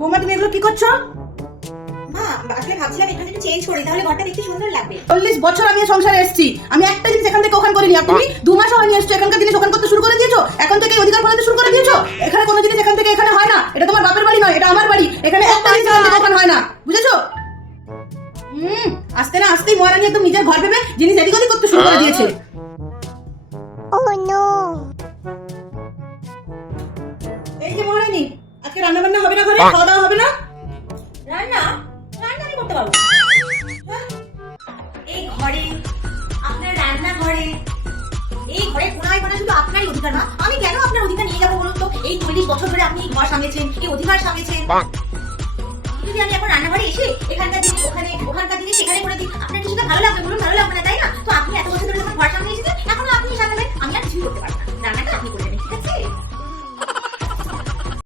বৌমা তুমি এগুলো কি করছো? মা আসলে ভাবছিলাম এখানে একটু চেঞ্জ করি, তাহলে ঘরটা দেখতে সুন্দর লাগবে। 40 বছর আমি এই সংসারে এসেছি, আমি একটা জিনিস এখান থেকে ওখান করিনি। আর তুমি 2 মাস হয়নি এসছো, এখানকার জিনিস ওখান করতে শুরু করে দিয়েছো, এখন থেকে অধিকার ফলাতে শুরু করে দিয়েছো। এখানে কোনো জিনিস এখান থেকে এখানে হয় না, এটা তোমার বাপের বাড়ি নয়, এটা আমার বাড়ি। এখানে একটা জিনিস এখান থেকে ওখানে হয় না, বুঝেছো? আস্তে না আস্তেই মহারানী একদম নিজের ঘর ভেবে জিনিস এদিক ওদিক করতে শুরু করে দিয়েছে। এই যে মহারানী, আজকে রান্না বান্না হবে না, ঘরে খাওয়া দাওয়া হবে না? রান্না রান্না আমি করতে পারবো। হ্যাঁ? এই ঘরে, আপনার রান্না ঘরে, এই ঘরে কোনায় কোনায় শুধু আপনারই অধিকার। না আমি কেন আপনার অধিকার নিয়ে যাবো বলুন তো? এই 40 বছর ধরে আপনি এই ঘর সামলেছেন, এই অধিকার সামলেছেন। যদি আমি এখন রান্নাঘরে এসে এখানকার জিনিস ওখানে, ওখানকার জিনিস সেখানে করে দিই, আপনার কিছুটা ভালো লাগবে বলুন? ভালো লাগবে না, তাই না? তো আপনি এত বছর ধরে যখন ঘর সামলে এসেছেন, এখন আপনি সামলাবেন, আমি আর কিছুই করতে পারবো না। রান্নাটা আপনি করে দেবেন, ঠিক আছে?